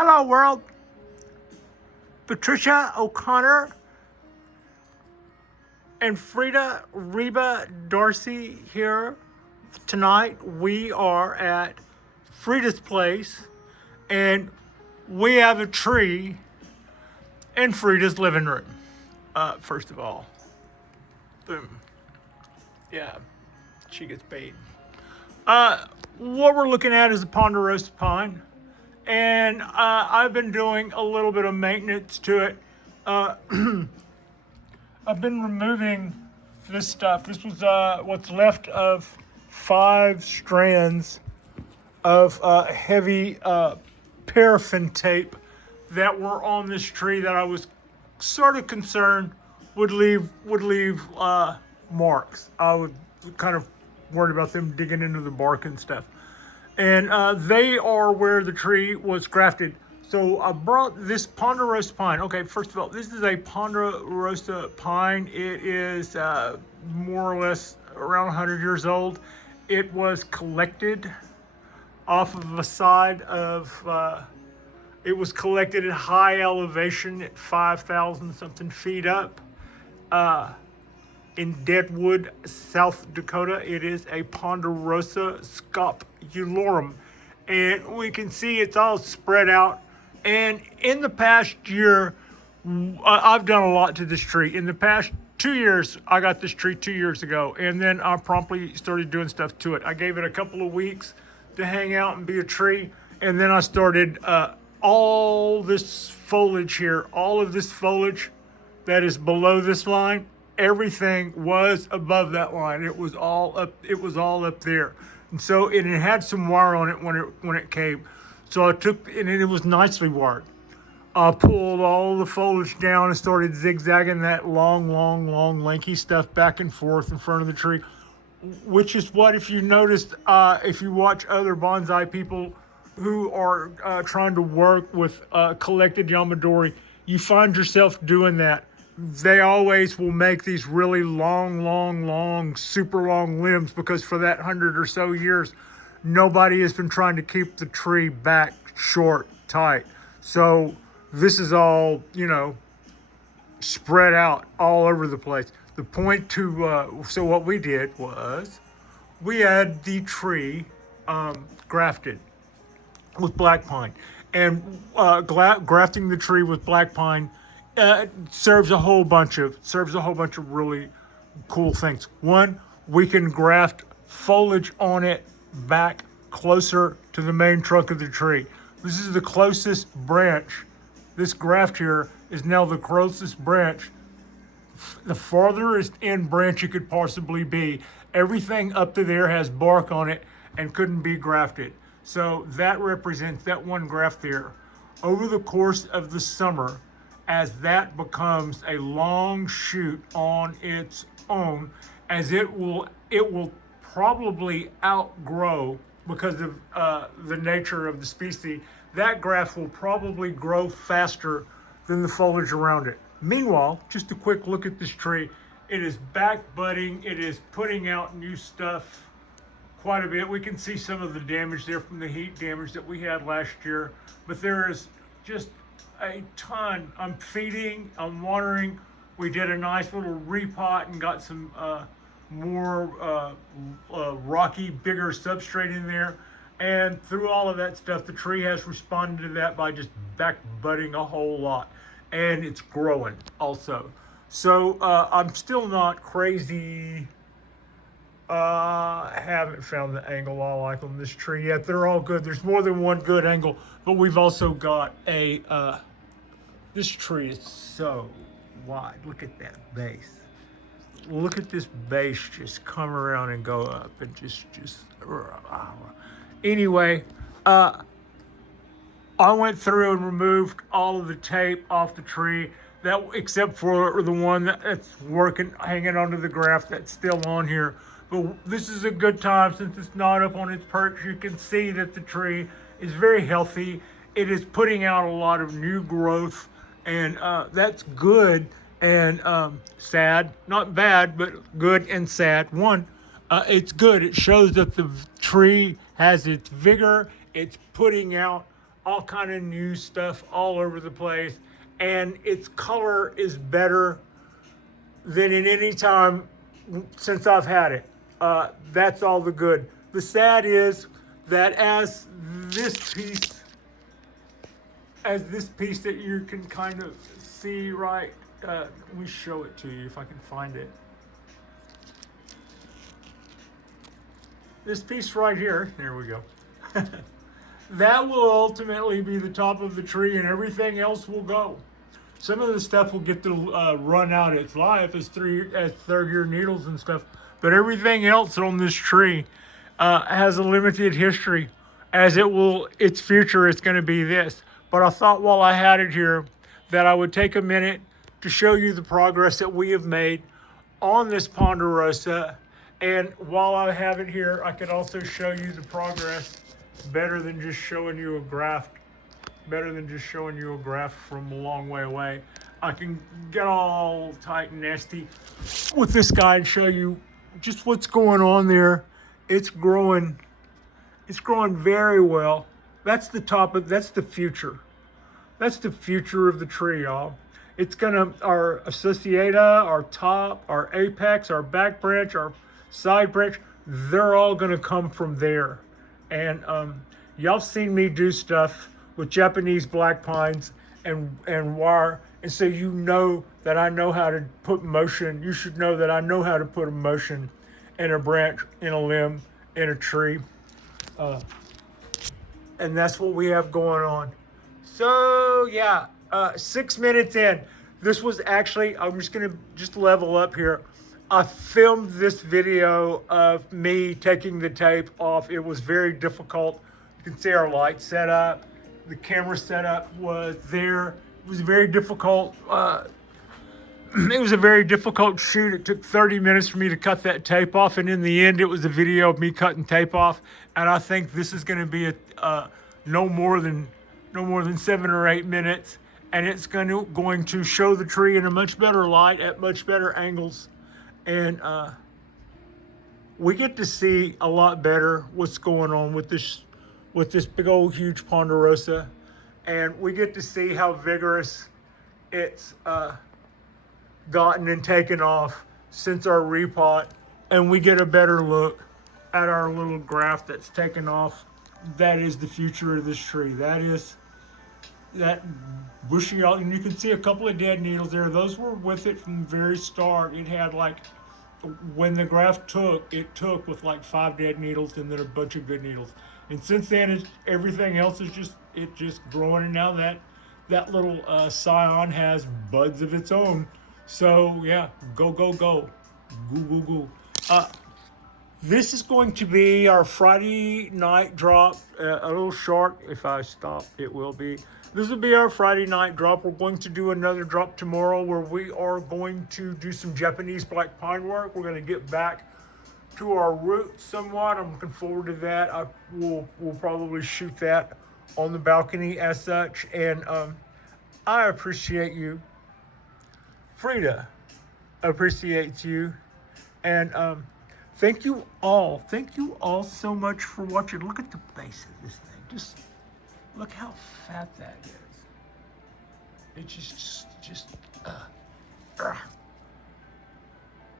Hello world, Patricia O'Connor and Frida Reba Darcy here. Tonight we are at Frida's place and we have a tree in Frida's living room. First of all, boom. Yeah, she gets paid. What we're looking at is a Ponderosa Pine. And I've been doing a little bit of maintenance to it. I've been removing this stuff. This was what's left of 5 strands of heavy paraffin tape that were on this tree that I was sort of concerned would leave marks. I was kind of worried about them digging into the bark and stuff. And they are where the tree was grafted. So I brought this Ponderosa Pine. Okay, first of all, this is a Ponderosa Pine. It is more or less around 100 years old. It was collected off of the side of, it was collected at high elevation at 5,000 something feet up. In Deadwood, South Dakota. It is a Ponderosa scopulorum. And we can see it's all spread out. And in the past year, I've done a lot to this tree. In the past 2 years, I got this tree 2 years ago. And then I promptly started doing stuff to it. I gave it a couple of weeks to hang out and be a tree. And then I started all this foliage here, all of this foliage that is below this line. Everything was above that line. It was all up. It was all up there, and so it had some wire on it when it came. So I took, and it was nicely wired. I pulled all the foliage down and started zigzagging that long, lanky stuff back and forth in front of the tree, which is what, if you noticed, if you watch other bonsai people who are trying to work with collected Yamadori, you find yourself doing that. They always will make these really long, super long limbs because for that 100 or so years, nobody has been trying to keep the tree back short, tight. So this is all, spread out all over the place. The point so what we did was we had the tree grafted with black pine. And grafting the tree with black pine serves a whole bunch of really cool things. One, we can graft foliage on it back closer to the main trunk of the tree. This is the closest branch. This graft here is now the closest branch, the farthest in branch you could possibly be. Everything up to there has bark on it and couldn't be grafted. So that represents that one graft there. Over the course of the summer, as that becomes a long shoot on its own, as it will probably outgrow because of the nature of the species, that graft will probably grow faster than the foliage around it. Meanwhile, just a quick look at this tree. It is back budding. It is putting out new stuff quite a bit. We can see some of the damage there from the heat damage that we had last year, but there is just a ton. I'm feeding, I'm watering. We did a nice little repot and got some more rocky, bigger substrate in there. And through all of that stuff, the tree has responded to that by just back budding a whole lot. And it's growing also. So I'm still not crazy. I haven't found the angle I like on this tree yet. They're all good. There's more than one good angle, but we've also got this tree is so wide. Look at that base. Look at this base just come around and go up and just. Anyway, I went through and removed all of the tape off the tree, that except for the one that's working, hanging onto the graft that's still on here. But this is a good time since it's not up on its perch. You can see that the tree is very healthy. It is putting out a lot of new growth, and that's good and sad. Not bad, but good and sad. One, it's good. It shows that the tree has its vigor. It's putting out all kind of new stuff all over the place, and its color is better than in any time since I've had it. That's all the good. The sad is that as this piece that you can kind of see right, let me show it to you if I can find it. This piece right here, there we go. That will ultimately be the top of the tree, and everything else will go. Some of the stuff will get to run out its life as third-year needles and stuff, but everything else on this tree has a limited history, as its future is going to be this. But I thought while I had it here that I would take a minute to show you the progress that we have made on this Ponderosa. And while I have it here, I could also show you the progress better than just showing you a graft. Better than just showing you a graft from a long way away. I can get all tight and nasty with this guy and show you just what's going on there. It's growing very well. That's the future. That's the future of the tree, y'all. It's our associata, our top, our apex, our back branch, our side branch, they're all gonna come from there. And y'all seen me do stuff with Japanese black pines and wire, and so you know that I know how to put motion. You should know that I know how to put a motion in a branch, in a limb, in a tree. And that's what we have going on. So yeah, 6 minutes in. This was actually, I'm just gonna level up here. I filmed this video of me taking the tape off. It was very difficult. You can see our light setup. The camera setup was there. It was very difficult. It was a very difficult shoot. It took 30 minutes for me to cut that tape off, and in the end, it was a video of me cutting tape off. And I think this is going to be no more than 7 or 8 minutes, and it's going to show the tree in a much better light at much better angles, and we get to see a lot better what's going on with this big old huge Ponderosa, and we get to see how vigorous it's gotten and taken off since our repot, and we get a better look at our little graft that's taken off. That is the future of this tree. That is that bushy, and you can see a couple of dead needles there. Those were with it from the very start. It had when the graft it took with 5 dead needles and then a bunch of good needles. And since then, everything else is just growing, and now that little scion has buds of its own. So yeah, go. This is going to be our Friday night drop. A little short. If I stop, it will be. This will be our Friday night drop. We're going to do another drop tomorrow where we are going to do some Japanese black pine work. We're going to get back to our roots somewhat. I'm looking forward to that. We'll probably shoot that on the balcony as such. And I appreciate you. Frida appreciates you. And thank you all. Thank you all so much for watching. Look at the base of this thing. Just look how fat that is. It's just